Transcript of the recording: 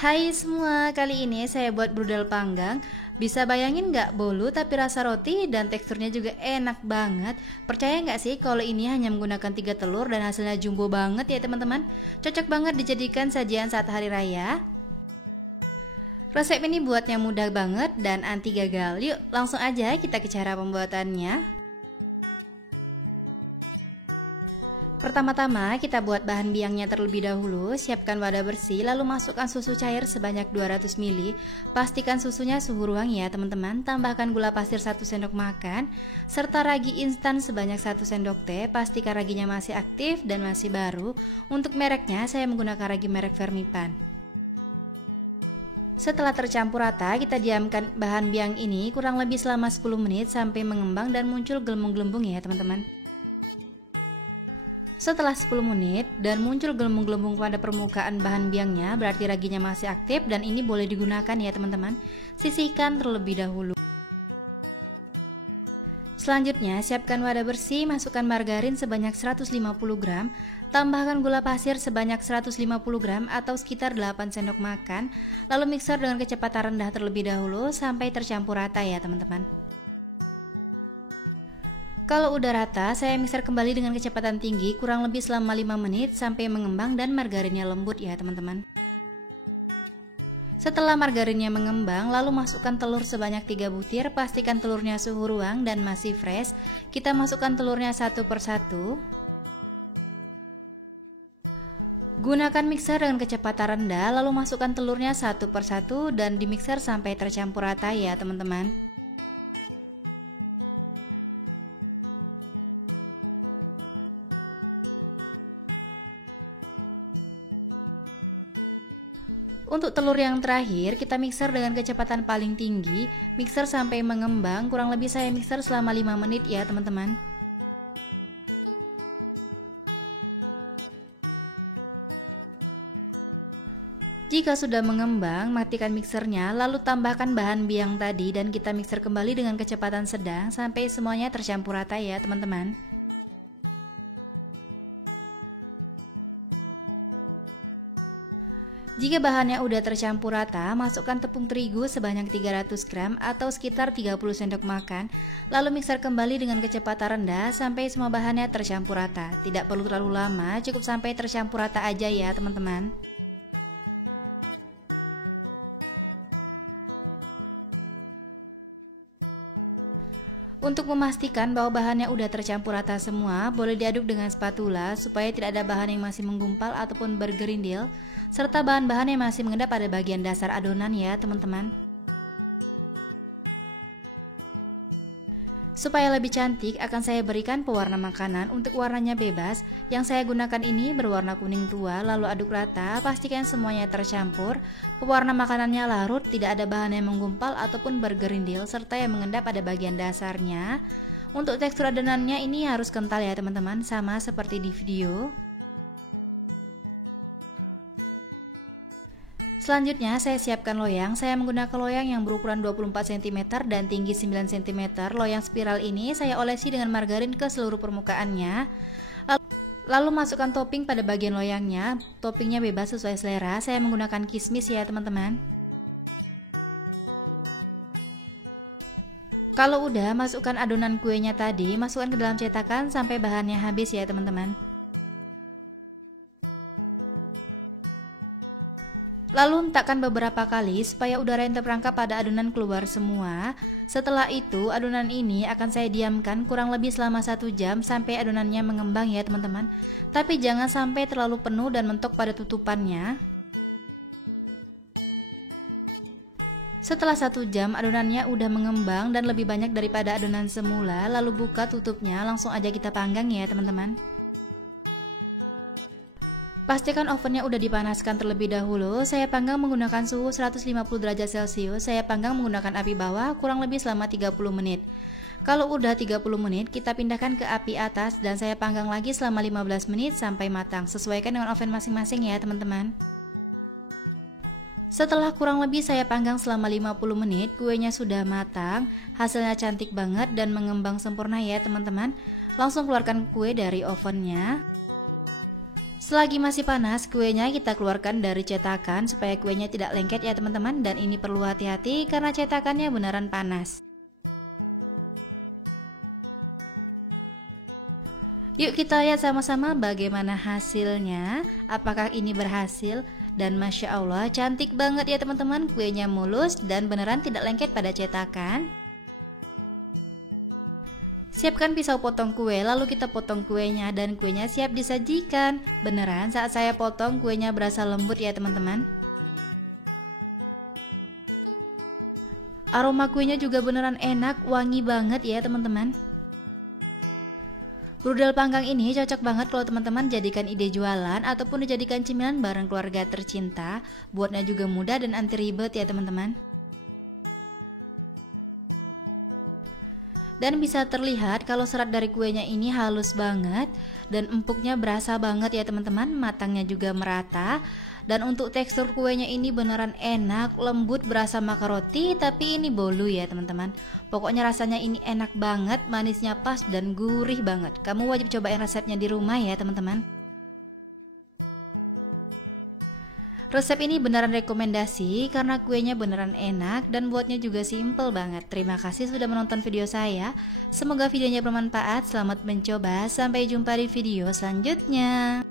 Hai semua, kali ini saya buat brudel panggang. Bisa bayangin nggak, bolu tapi rasa roti dan teksturnya juga enak banget. Percaya nggak sih kalau ini hanya menggunakan 3 telur dan hasilnya jumbo banget ya teman-teman. Cocok banget dijadikan sajian saat hari raya. Resep ini buatnya mudah banget dan anti gagal. Yuk langsung aja kita ke cara pembuatannya. Pertama-tama kita buat bahan biangnya terlebih dahulu. Siapkan wadah bersih, lalu masukkan susu cair sebanyak 200 ml. Pastikan susunya suhu ruang ya teman-teman. Tambahkan gula pasir 1 sendok makan serta ragi instan sebanyak 1 sendok teh. Pastikan raginya masih aktif dan masih baru. Untuk mereknya saya menggunakan ragi merek Fermipan. Setelah tercampur rata, kita diamkan bahan biang ini kurang lebih selama 10 menit sampai mengembang dan muncul gelembung-gelembung ya teman-teman. Setelah 10 menit dan muncul gelembung-gelembung pada permukaan bahan biangnya, berarti raginya masih aktif dan ini boleh digunakan ya teman-teman. Sisihkan terlebih dahulu. Selanjutnya, siapkan wadah bersih, masukkan margarin sebanyak 150 gram, tambahkan gula pasir sebanyak 150 gram atau sekitar 8 sendok makan, lalu mixer dengan kecepatan rendah terlebih dahulu sampai tercampur rata ya teman-teman. Kalau udah rata, saya mixer kembali dengan kecepatan tinggi kurang lebih selama 5 menit sampai mengembang dan margarinnya lembut ya teman-teman. Setelah margarinnya mengembang, lalu masukkan telur sebanyak 3 butir, pastikan telurnya suhu ruang dan masih fresh. Kita masukkan telurnya satu persatu. Gunakan mixer dengan kecepatan rendah, lalu masukkan telurnya satu persatu dan dimixer sampai tercampur rata ya teman-teman. Untuk telur yang terakhir, kita mixer dengan kecepatan paling tinggi, mixer sampai mengembang, kurang lebih saya mixer selama 5 menit ya teman-teman. Jika sudah mengembang, matikan mixernya, lalu tambahkan bahan biang tadi dan kita mixer kembali dengan kecepatan sedang sampai semuanya tercampur rata ya teman-teman. Jika bahannya udah tercampur rata, masukkan tepung terigu sebanyak 300 gram atau sekitar 30 sendok makan, lalu mixer kembali dengan kecepatan rendah sampai semua bahannya tercampur rata. Tidak perlu terlalu lama, cukup sampai tercampur rata aja ya teman-teman. Untuk memastikan bahwa bahannya udah tercampur rata semua, boleh diaduk dengan spatula supaya tidak ada bahan yang masih menggumpal ataupun bergerindil, serta bahan-bahan yang masih mengendap pada bagian dasar adonan ya teman-teman. Supaya lebih cantik, akan saya berikan pewarna makanan. Untuk warnanya bebas, yang saya gunakan ini berwarna kuning tua, lalu aduk rata, pastikan semuanya tercampur. Pewarna makanannya larut, tidak ada bahan yang menggumpal ataupun bergerindil, serta yang mengendap pada bagian dasarnya. Untuk tekstur adonannya ini harus kental ya teman-teman, sama seperti di video. Selanjutnya saya siapkan loyang. Saya menggunakan loyang yang berukuran 24 cm dan tinggi 9 cm. Loyang spiral ini saya olesi dengan margarin ke seluruh permukaannya. Lalu masukkan topping pada bagian loyangnya. Toppingnya bebas sesuai selera. Saya menggunakan kismis ya teman-teman. Kalau udah, masukkan adonan kuenya tadi, masukkan ke dalam cetakan sampai bahannya habis ya teman-teman. Lalu hentakkan beberapa kali supaya udara yang terperangkap pada adonan keluar semua. Setelah itu adonan ini akan saya diamkan kurang lebih selama 1 jam sampai adonannya mengembang ya teman-teman. Tapi jangan sampai terlalu penuh dan mentok pada tutupannya. Setelah 1 jam adonannya udah mengembang dan lebih banyak daripada adonan semula. Lalu buka tutupnya, langsung aja kita panggang ya teman-teman. Pastikan ovennya udah dipanaskan terlebih dahulu. Saya panggang menggunakan suhu 150 derajat Celcius. Saya panggang menggunakan api bawah kurang lebih selama 30 menit. Kalau udah 30 menit, kita pindahkan ke api atas dan saya panggang lagi selama 15 menit sampai matang. Sesuaikan dengan oven masing-masing ya teman-teman. Setelah kurang lebih saya panggang selama 50 menit, kuenya sudah matang. Hasilnya cantik banget dan mengembang sempurna ya teman-teman. Langsung keluarkan kue dari ovennya. Selagi masih panas, kuenya kita keluarkan dari cetakan supaya kuenya tidak lengket ya teman-teman. Dan ini perlu hati-hati karena cetakannya beneran panas. Yuk kita lihat sama-sama bagaimana hasilnya. Apakah ini berhasil? Dan Masya Allah cantik banget ya teman-teman. Kuenya mulus dan beneran tidak lengket pada cetakan. Siapkan pisau potong kue, lalu kita potong kuenya dan kuenya siap disajikan. Beneran saat saya potong kuenya berasa lembut ya teman-teman. Aroma kuenya juga beneran enak, wangi banget ya teman-teman. Brudel panggang ini cocok banget kalau teman-teman jadikan ide jualan ataupun dijadikan cemilan bareng keluarga tercinta. Buatnya juga mudah dan anti ribet ya teman-teman. Dan bisa terlihat kalau serat dari kuenya ini halus banget dan empuknya berasa banget ya teman-teman, matangnya juga merata. Dan untuk tekstur kuenya ini beneran enak, lembut, berasa makan roti tapi ini bolu ya teman-teman. Pokoknya rasanya ini enak banget, manisnya pas dan gurih banget. Kamu wajib cobain resepnya di rumah ya teman-teman. Resep ini beneran rekomendasi karena kuenya beneran enak dan buatnya juga simple banget. Terima kasih sudah menonton video saya. Semoga videonya bermanfaat. Selamat mencoba. Sampai jumpa di video selanjutnya.